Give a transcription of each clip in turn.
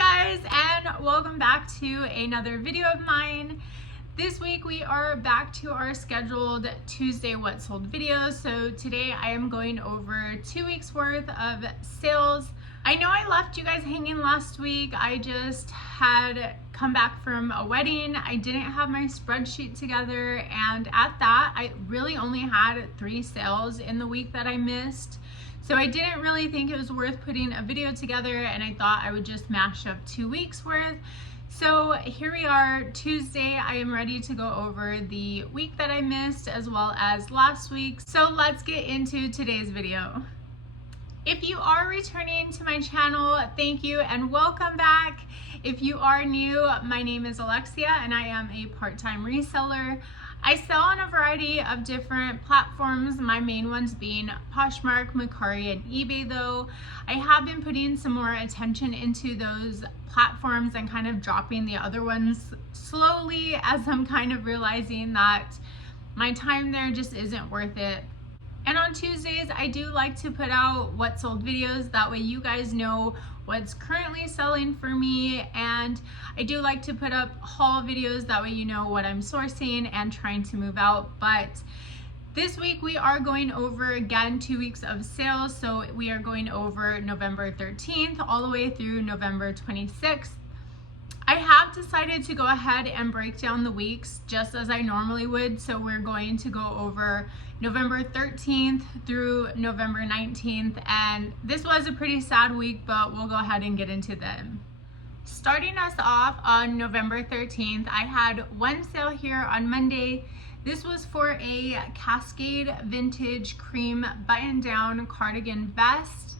guys, and welcome back to another video of mine. This week we are back to our scheduled Tuesday What Sold videos. So today I am going over 2 weeks worth of sales. I know I left you guys hanging last week. I just had come back from a wedding. I didn't have my spreadsheet together, and at that I really only had 3 sales in the week that I missed. So I didn't really think it was worth putting a video together, and I thought I would just mash up 2 weeks worth. So here we are, Tuesday. I am ready to go over the week that I missed as well as last week. So let's get into today's video. If you are returning to my channel, thank you and welcome back. If you are new, my name is Alexia and I am a part-time reseller. I sell on a variety of different platforms, my main ones being Poshmark, Mercari, and eBay though. I have been putting some more attention into those platforms and kind of dropping the other ones slowly as I'm kind of realizing that my time there just isn't worth it. And on Tuesdays, I do like to put out what sold videos. That way you guys know what's currently selling for me. And I do like to put up haul videos. That way you know what I'm sourcing and trying to move out. But this week we are going over, again, 2 weeks of sales. So we are going over November 13th all the way through November 26th. I have decided to go ahead and break down the weeks just as I normally would. So we're going to go over November 13th through November 19th. And this was a pretty sad week, but we'll go ahead and get into them. Starting us off on November 13th, I had one sale here on Monday. This was for a Cascade vintage cream button-down cardigan vest.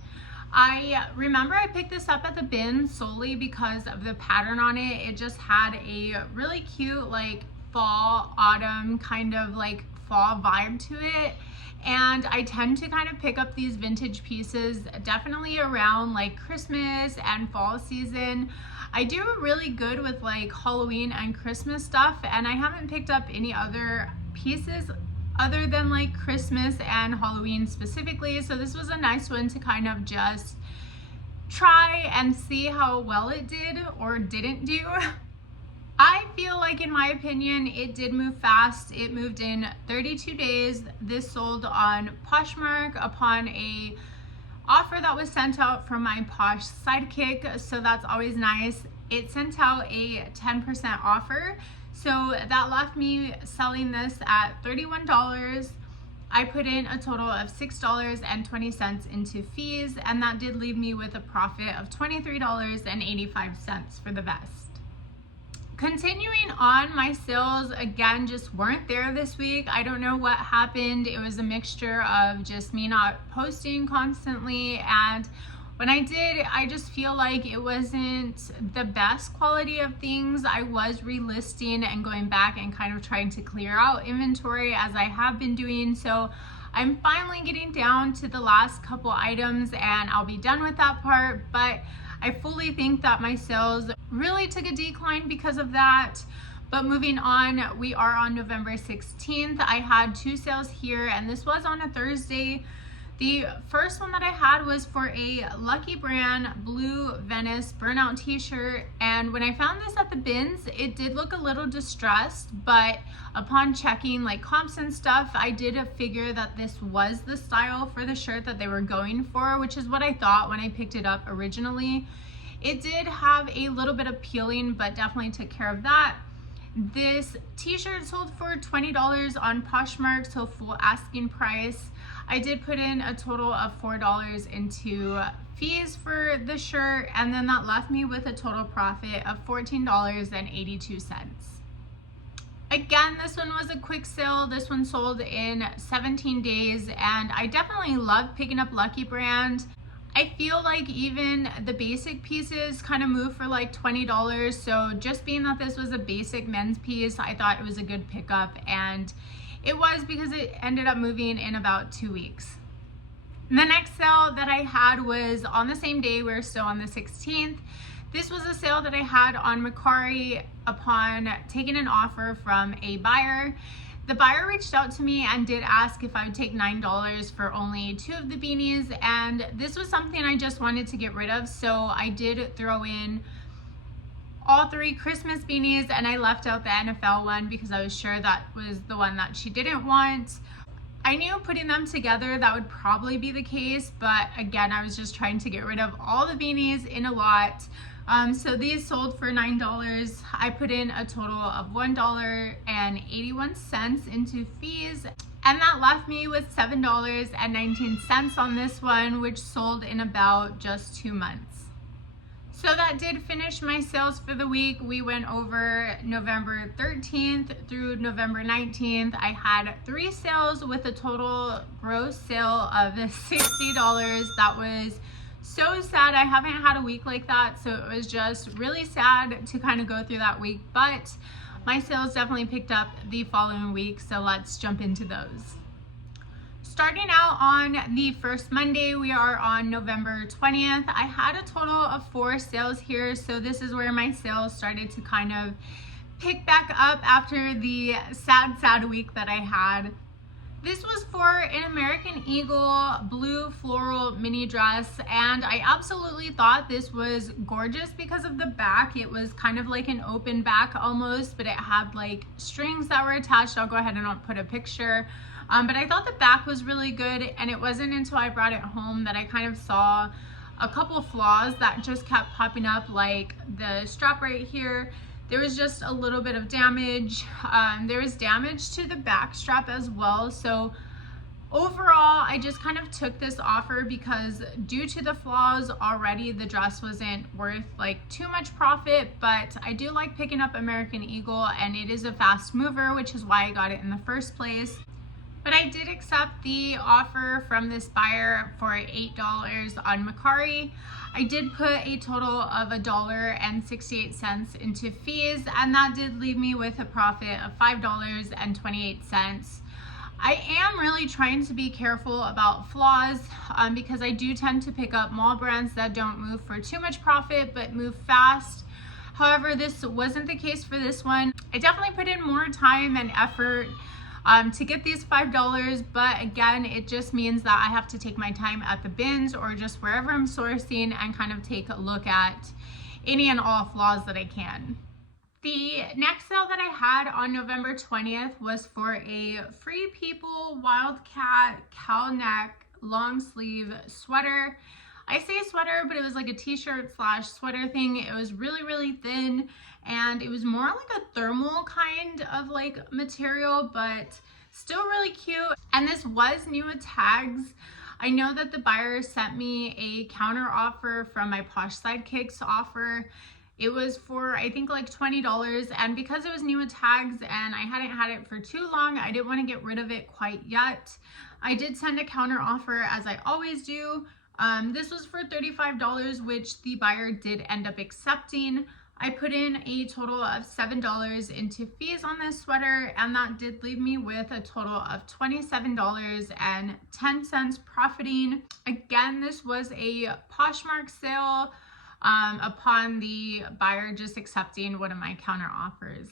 I remember I picked this up at the bin solely because of the pattern on it. It just had a really cute like fall, autumn, kind of like fall vibe to it. And I tend to kind of pick up these vintage pieces definitely around like Christmas and fall season. I do really good with like Halloween and Christmas stuff, and I haven't picked up any other pieces other than like Christmas and Halloween specifically. So this was a nice one to kind of just try and see how well it did or didn't do. I feel like, in my opinion, it did move fast. It moved in 32 days. This sold on Poshmark upon a offer that was sent out from my Posh sidekick, so that's always nice. It sent out a 10% offer. So that left me selling this at $31. I put in a total of $6.20 into fees, and that did leave me with a profit of $23.85 for the vest. Continuing on, my sales again just weren't there this week. I don't know what happened. It was a mixture of just me not posting constantly, and when I did, I just feel like it wasn't the best quality of things. I was relisting and going back and kind of trying to clear out inventory as I have been doing. So I'm finally getting down to the last couple items and I'll be done with that part. But I fully think that my sales really took a decline because of that. But moving on, we are on November 16th. I had 2 sales here, and this was on a Thursday. The first one that I had was for a Lucky Brand Blue Venice burnout t-shirt, and when I found this at the bins, it did look a little distressed, but upon checking like comps and stuff, I did figure that this was the style for the shirt that they were going for, which is what I thought when I picked it up originally. It did have a little bit of peeling, but definitely took care of that. This t-shirt sold for $20 on Poshmark, so full asking price. I did put in a total of $4 into fees for the shirt, and then that left me with a total profit of $14.82. Again, this one was a quick sale. This one sold in 17 days, and I definitely love picking up Lucky Brand. I feel like even the basic pieces kind of move for like $20. So just being that this was a basic men's piece, I thought it was a good pickup, and it was because it ended up moving in about 2 weeks. The next sale that I had was on the same day. We're still on the 16th. This was a sale that I had on Mercari upon taking an offer from a buyer. The buyer reached out to me and did ask if I would take $9 for only 2 of the beanies, and this was something I just wanted to get rid of, so I did throw in all 3 Christmas beanies, and I left out the NFL one because I was sure that was the one that she didn't want. I knew putting them together that would probably be the case, but again, I was just trying to get rid of all the beanies in a lot. So these sold for $9. I put in a total of $1.81 into fees, and that left me with $7.19 on this one, which sold in about just 2 months. So that did finish my sales for the week. We went over November 13th through November 19th. I had 3 sales with a total gross sale of $60. That was so sad. I haven't had a week like that, so it was just really sad to kind of go through that week, but my sales definitely picked up the following week, so let's jump into those. Starting out on the first Monday, we are on November 20th. I had a total of 4 sales here, so this is where my sales started to kind of pick back up after the sad week that I had. This was for an American Eagle blue floral mini dress, and I absolutely thought this was gorgeous because of the back. It was kind of like an open back almost, but it had like strings that were attached. I'll go ahead and I'll put a picture. But I thought the back was really good, and it wasn't until I brought it home that I kind of saw a couple flaws that just kept popping up, like the strap right here. There was just a little bit of damage. There was damage to the back strap as well. So overall, I just kind of took this offer because due to the flaws already, the dress wasn't worth like too much profit, but I do like picking up American Eagle, and it is a fast mover, which is why I got it in the first place. But I did accept the offer from this buyer for $8 on Mercari. I did put a total of $1.68 into fees, and that did leave me with a profit of $5.28. I am really trying to be careful about flaws because I do tend to pick up mall brands that don't move for too much profit but move fast. However, this wasn't the case for this one. I definitely put in more time and effort to get these $5, but again, it just means that I have to take my time at the bins or just wherever I'm sourcing and kind of take a look at any and all flaws that I can. The next sale that I had on November 20th was for a Free People Wildcat cowl neck long sleeve sweater. I say sweater, but it was like a t-shirt slash sweater thing. It was really thin, and it was more like a thermal kind of like material, but still really cute. And this was new with tags. I know that the buyer sent me a counter offer from my Posh Sidekicks offer. It was for I think like $20, and because it was new with tags and I hadn't had it for too long, I didn't want to get rid of it quite yet. I did send a counter offer, as I always do. This was for $35, which the buyer did end up accepting. I put in a total of $7 into fees on this sweater, and that did leave me with a total of $27.10 profiting. Again, this was a Poshmark sale upon the buyer just accepting one of my counter offers.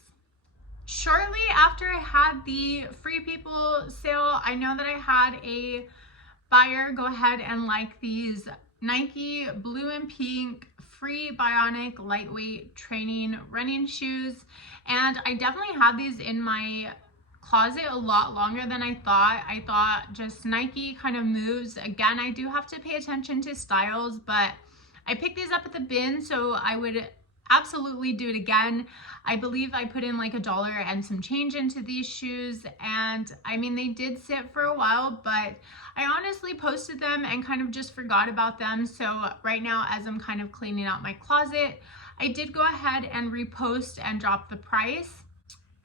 Shortly after I had the Free People sale, I know that I had a buyer go ahead and like these Nike blue and pink free bionic lightweight training running shoes, and I definitely had these in my closet a lot longer than I thought. I thought just Nike kind of moves. Again, I do have to pay attention to styles, but I picked these up at the bin, so I would absolutely do it again. I believe I put in like $1 and some change into these shoes, and I mean, they did sit for a while, but I honestly posted them and kind of just forgot about them. So right now, as I'm kind of cleaning out my closet, I did go ahead and repost and drop the price.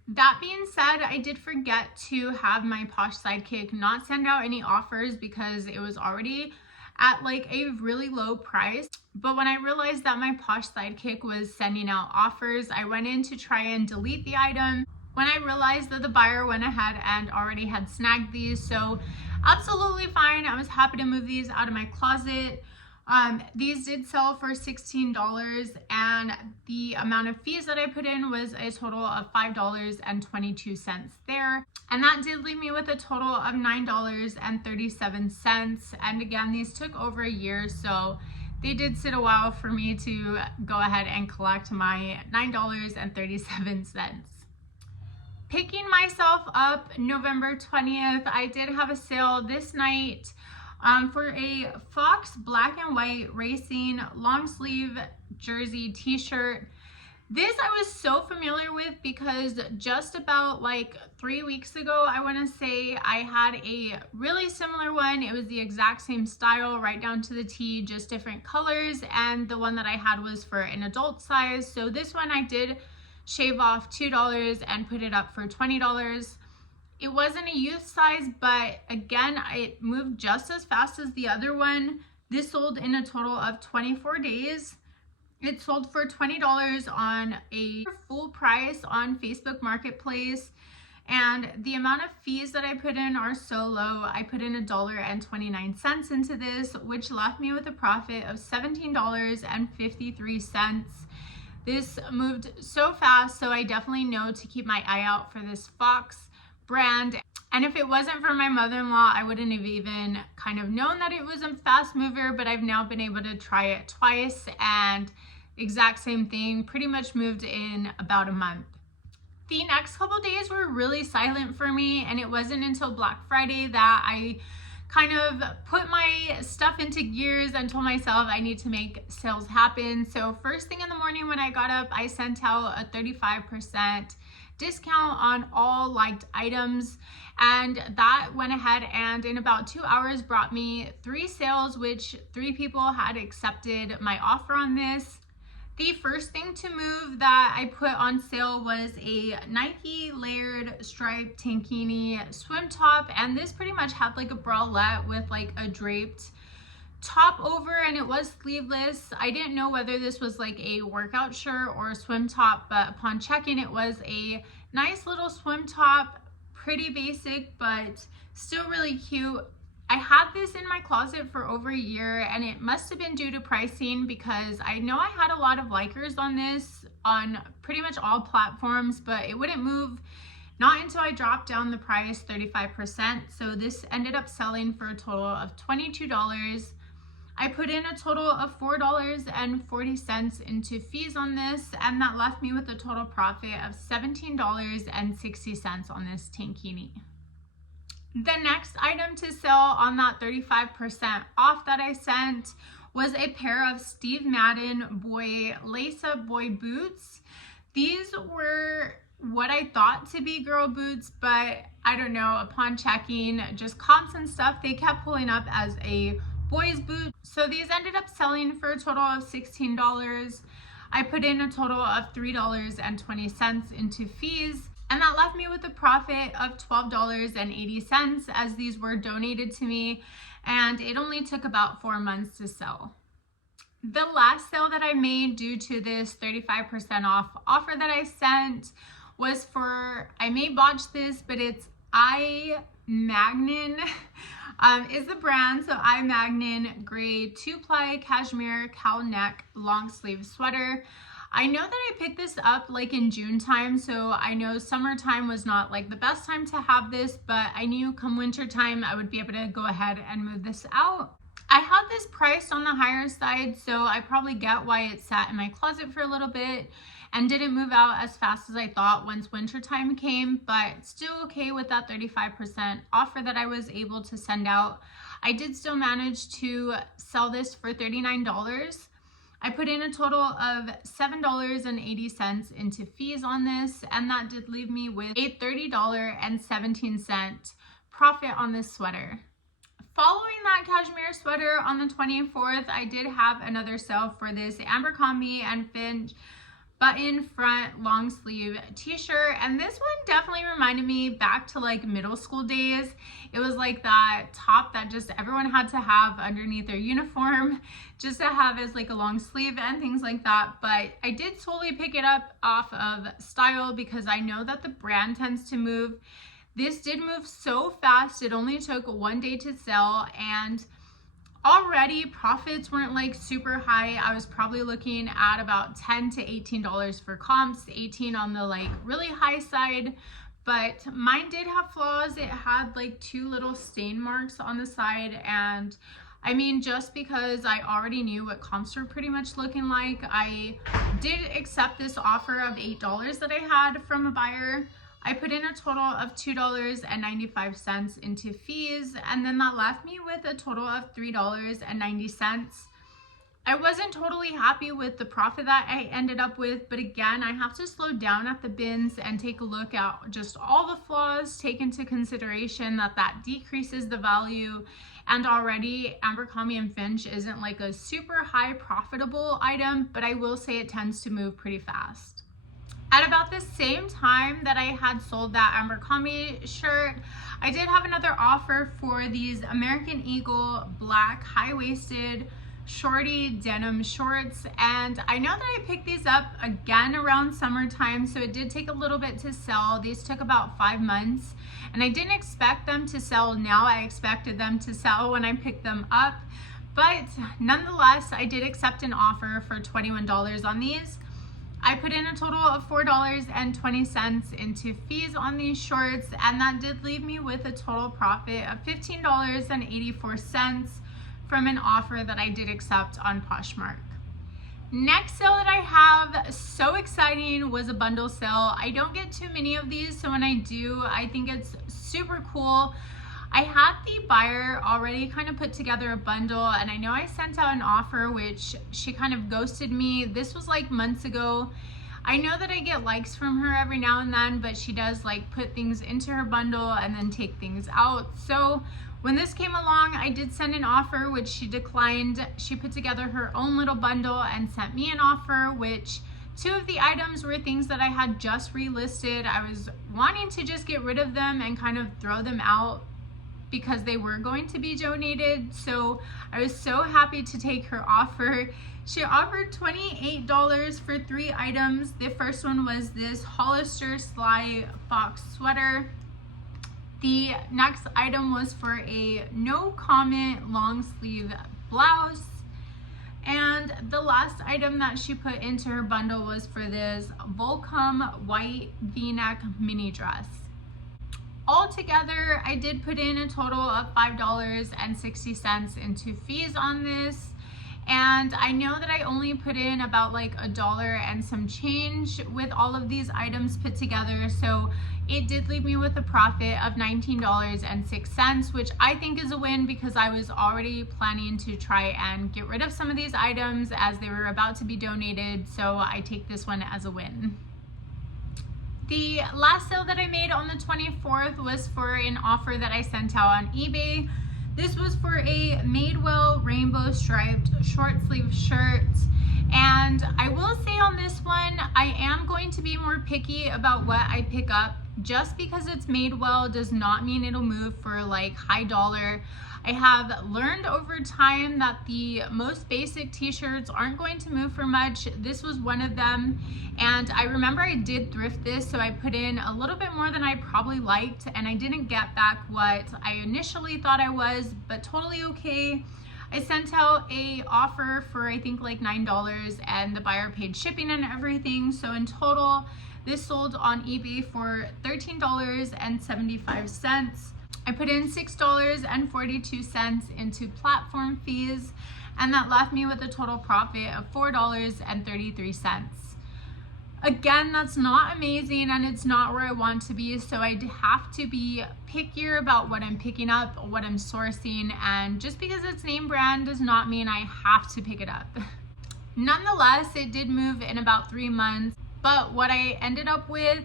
That being said, I did forget to have my Posh Sidekick not send out any offers because it was already at like a really low price. But when I realized that my Posh Sidekick was sending out offers, I went in to try and delete the item when I realized that the buyer went ahead and already had snagged these. So absolutely fine. I was happy to move these out of my closet. These did sell for $16, and the amount of fees that I put in was a total of $5.22 there. And that did leave me with a total of $9.37. And again, these took over a year, so they did sit a while for me to go ahead and collect my $9.37. Picking myself up November 20th, I did have a sale this night for a Fox black and white racing long sleeve jersey t-shirt. This I was so familiar with because just about like 3 weeks ago, I want to say, I had a really similar one. It was the exact same style, right down to the T, just different colors. And the one that I had was for an adult size. So this one I did shave off $2 and put it up for $20. It wasn't a youth size, but again, it moved just as fast as the other one. This sold in a total of 24 days. It sold for $20 on a full price on Facebook Marketplace. And the amount of fees that I put in are so low. I put in $1.29 into this, which left me with a profit of $17.53. This moved so fast, so I definitely know to keep my eye out for this Fox brand. And if it wasn't for my mother-in-law, I wouldn't have even kind of known that it was a fast mover, but I've now been able to try it twice, and exact same thing, pretty much moved in about a month. The next couple days were really silent for me, and it wasn't until Black Friday that I kind of put my stuff into gears and told myself I need to make sales happen. So first thing in the morning when I got up, I sent out a 35% discount on all liked items, and that went ahead and in about 2 hours brought me 3 sales, which 3 people had accepted my offer on this. The first thing to move that I put on sale was a Nike layered striped tankini swim top, and this pretty much had like a bralette with like a draped top over, and it was sleeveless. I didn't know whether this was like a workout shirt or a swim top, but upon checking, it was a nice little swim top, pretty basic but still really cute. I had this in my closet for over a year, and it must have been due to pricing because I know I had a lot of likers on this on pretty much all platforms, but it wouldn't move not until I dropped down the price 35%. So this ended up selling for a total of $22. I put in a total of $4.40 into fees on this, and that left me with a total profit of $17.60 on this tankini. The next item to sell on that 35% off that I sent was a pair of Steve Madden boy lace-up boy boots. These were what I thought to be girl boots, but I don't know, upon checking just comps and stuff, they kept pulling up as a boys boot. So these ended up selling for a total of $16. I put in a total of $3.20 into fees, and that left me with a profit of $12.80 as these were donated to me, and it only took about 4 months to sell. The last sale that I made due to this 35% off offer that I sent was for, I may botch this, but it's iMagnin is the brand. So iMagnin gray 2-ply cashmere cowl neck long sleeve sweater. I know that I picked this up like in June time, so I know summertime was not like the best time to have this, but I knew come winter time I would be able to go ahead and move this out. I had this priced on the higher side, so I probably get why it sat in my closet for a little bit and didn't move out as fast as I thought once winter time came, but still okay with that 35% offer that I was able to send out. I did still manage to sell this for $39. I put in a total of $7.80 into fees on this, and that did leave me with a $30.17 profit on this sweater. Following that cashmere sweater on the 24th, I did have another sale for this Abercrombie and Finch button front long sleeve t-shirt, and this one definitely reminded me back to like middle school days. It was like that top that just everyone had to have underneath their uniform just to have as like a long sleeve and things like that. But I did solely pick it up off of style because I know that the brand tends to move. This did move so fast, it only took 1 day to sell, and already profits weren't like super high. I was probably looking at about $10 to $18 for comps, 18 on the like really high side, but mine did have flaws. It had like 2 little stain marks on the side, and I mean, just because I already knew what comps were pretty much looking like, I did accept this offer of $8 that I had from a buyer. I put in a total of $2.95 into fees, and then that left me with a total of $3.90. I wasn't totally happy with the profit that I ended up with, but again, I have to slow down at the bins and take a look at just all the flaws, take into consideration that that decreases the value, and already Abercrombie & Finch isn't like a super high profitable item, but I will say it tends to move pretty fast. At about the same time that I had sold that Abercrombie shirt, I did have another offer for these American Eagle black high-waisted shorty denim shorts, and I know that I picked these up again around summertime, so it did take a little bit to sell. These took about 5 months, and I didn't expect them to sell now. I expected them to sell when I picked them up, but nonetheless, I did accept an offer for $21 on these. I put in a total of $4.20 into fees on these shorts, and that did leave me with a total profit of $15.84 from an offer that I did accept on Poshmark. Next sale that I have, so exciting, was a bundle sale. I don't get too many of these, so when I do, I think it's super cool. I had the buyer already kind of put together a bundle, and I know I sent out an offer, which she kind of ghosted me. This was like months ago. I know that I get likes from her every now and then, but she does like put things into her bundle and then take things out. So when this came along, I did send an offer, which she declined. She put together her own little bundle and sent me an offer, which 2 of the items were things that I had just relisted. I was wanting to just get rid of them and kind of throw them out because they were going to be donated. So I was so happy to take her offer. She offered $28 for 3 items. The first one was this Hollister Sly Fox sweater. The next item was for a no comment long sleeve blouse. And the last item that she put into her bundle was for this Volcom white V-neck mini dress. Altogether, I did put in a total of $5.60 into fees on this. And I know that I only put in about like $1 and some change with all of these items put together. So it did leave me with a profit of $19.06, which I think is a win because I was already planning to try and get rid of some of these items as they were about to be donated. So I take this one as a win. The last sale that I made on the 24th was for an offer that I sent out on eBay. This was for a Madewell rainbow striped short sleeve shirt. And I will say on this one, I am going to be more picky about what I pick up. Just because it's Madewell does not mean it'll move for like high dollar. I have learned over time that the most basic t-shirts aren't going to move for much. This was one of them, and I remember I did thrift this, so I put in a little bit more than I probably liked, and I didn't get back what I initially thought I was, but totally okay. I sent out a offer for I think like $9, and the buyer paid shipping and everything, so in total this sold on eBay for $13.75. I put in $6.42 into platform fees, and that left me with a total profit of $4.33. Again, that's not amazing, and it's not where I want to be, so I have to be pickier about what I'm picking up, what I'm sourcing, and just because it's name brand does not mean I have to pick it up. Nonetheless, it did move in about 3 months, but what I ended up with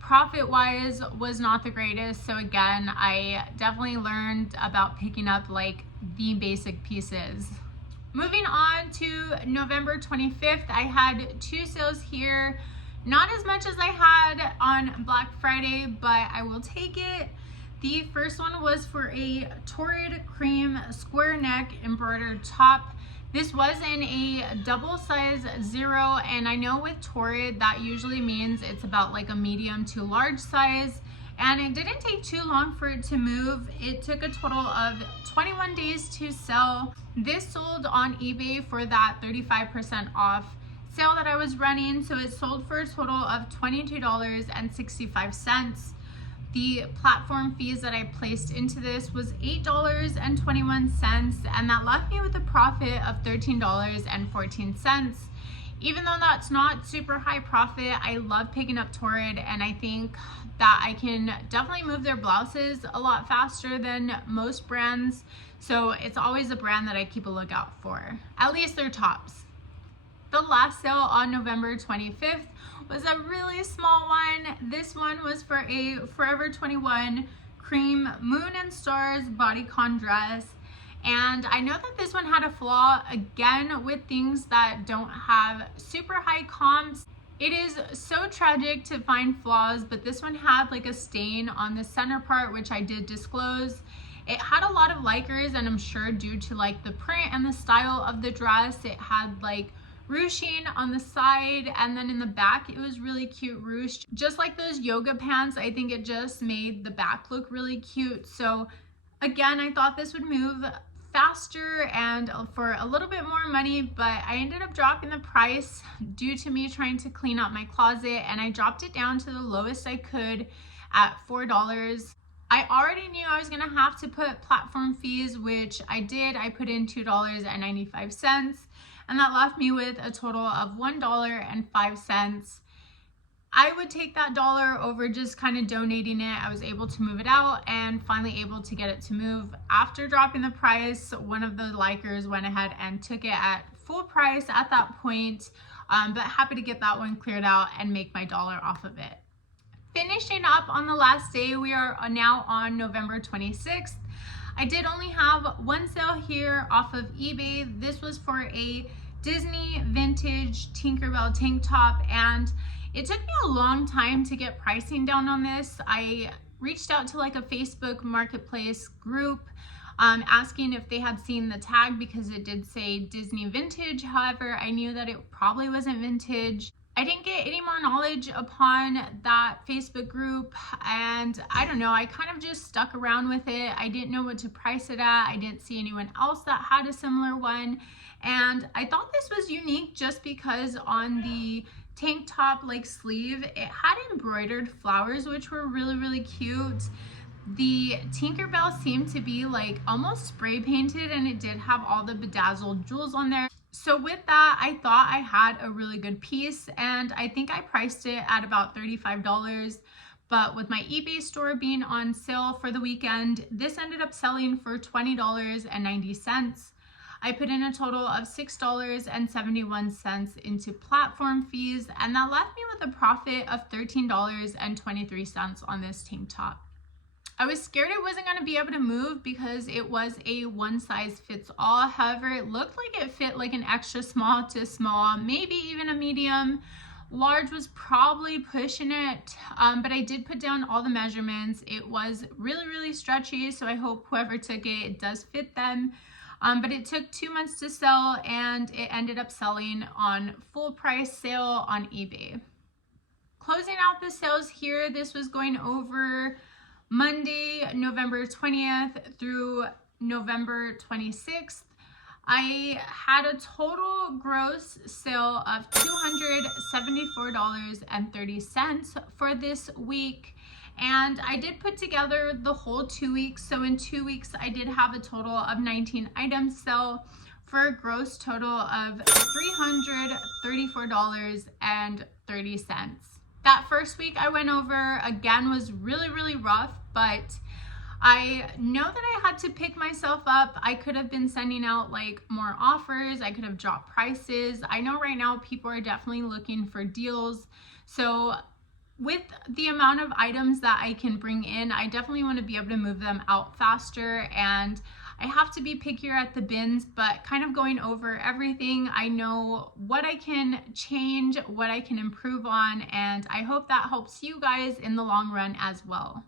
profit-wise was not the greatest. So again, I definitely learned about picking up like the basic pieces. Moving on to November 25th, I had 2 sales here. Not as much as I had on Black Friday, but I will take it. The first one was for a Torrid cream square neck embroidered top. This was in a double size 0, and I know with Torrid that usually means it's about like a medium to large size, and it didn't take too long for it to move. It took a total of 21 days to sell. This sold on eBay for that 35% off sale that I was running, so it sold for a total of $22.65. The platform fees that I placed into this was $8.21, and that left me with a profit of $13.14. Even though that's not super high profit, I love picking up Torrid, and I think that I can definitely move their blouses a lot faster than most brands. So it's always a brand that I keep a lookout for, at least their tops. The last sale on November 25th was a really small one. This one was for a Forever 21 cream Moon and Stars bodycon dress. And I know that this one had a flaw, again, with things that don't have super high comps. It is so tragic to find flaws, but this one had like a stain on the center part, which I did disclose. It had a lot of likers, and I'm sure due to like the print and the style of the dress, it had like ruching on the side, and then in the back it was really cute ruched. Just like those yoga pants, I think it just made the back look really cute. So again, I thought this would move faster and for a little bit more money, but I ended up dropping the price due to me trying to clean out my closet, and I dropped it down to the lowest I could at $4. I already knew I was gonna have to put platform fees, which I did. I put in $2.95, and that left me with a total of $1.05. I would take that dollar over just kind of donating it. I was able to move it out and finally able to get it to move. After dropping the price, one of the likers went ahead and took it at full price at that point, but happy to get that one cleared out and make my dollar off of it. Finishing up on the last day, we are now on November 26th. I did only have one sale here off of eBay. This was for a Disney vintage Tinkerbell tank top, and it took me a long time to get pricing down on this. I reached out to like a Facebook marketplace group asking if they had seen the tag, because it did say Disney vintage. However, I knew that it probably wasn't vintage. I didn't get any more knowledge upon that Facebook group, and I don't know, I kind of just stuck around with it. I didn't know what to price it at. I didn't see anyone else that had a similar one, and I thought this was unique just because on the tank top like sleeve, it had embroidered flowers, which were really cute. The Tinkerbell seemed to be like almost spray painted, and it did have all the bedazzled jewels on there. So with that, I thought I had a really good piece, and I think I priced it at about $35. But with my eBay store being on sale for the weekend, this ended up selling for $20.90. I put in a total of $6.71 into platform fees, and that left me with a profit of $13.23 on this tank top. I was scared it wasn't going to be able to move because it was a one size fits all. However, it looked like it fit like an extra small to small, maybe even a medium. Large was probably pushing it, but I did put down all the measurements. It was really stretchy, so I hope whoever took it, it does fit them. But it took 2 months to sell, and it ended up selling on full price sale on eBay. Closing out the sales here, this was going over Monday, November 20th through November 26th. I had a total gross sale of $274.30 for this week, and I did put together the whole 2 weeks. So in 2 weeks, I did have a total of 19 items sell for a gross total of $334.30. That first week I went over, again, was really rough, but I know that I had to pick myself up. I could have been sending out like more offers. I could have dropped prices. I know right now people are definitely looking for deals. So with the amount of items that I can bring in, I definitely want to be able to move them out faster, and I have to be pickier at the bins, but kind of going over everything, I know what I can change, what I can improve on, and I hope that helps you guys in the long run as well.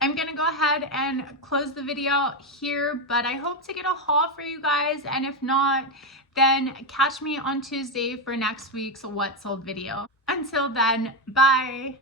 I'm gonna go ahead and close the video here, but I hope to get a haul for you guys, and if not, then catch me on Tuesday for next week's What Sold video. Until then, bye!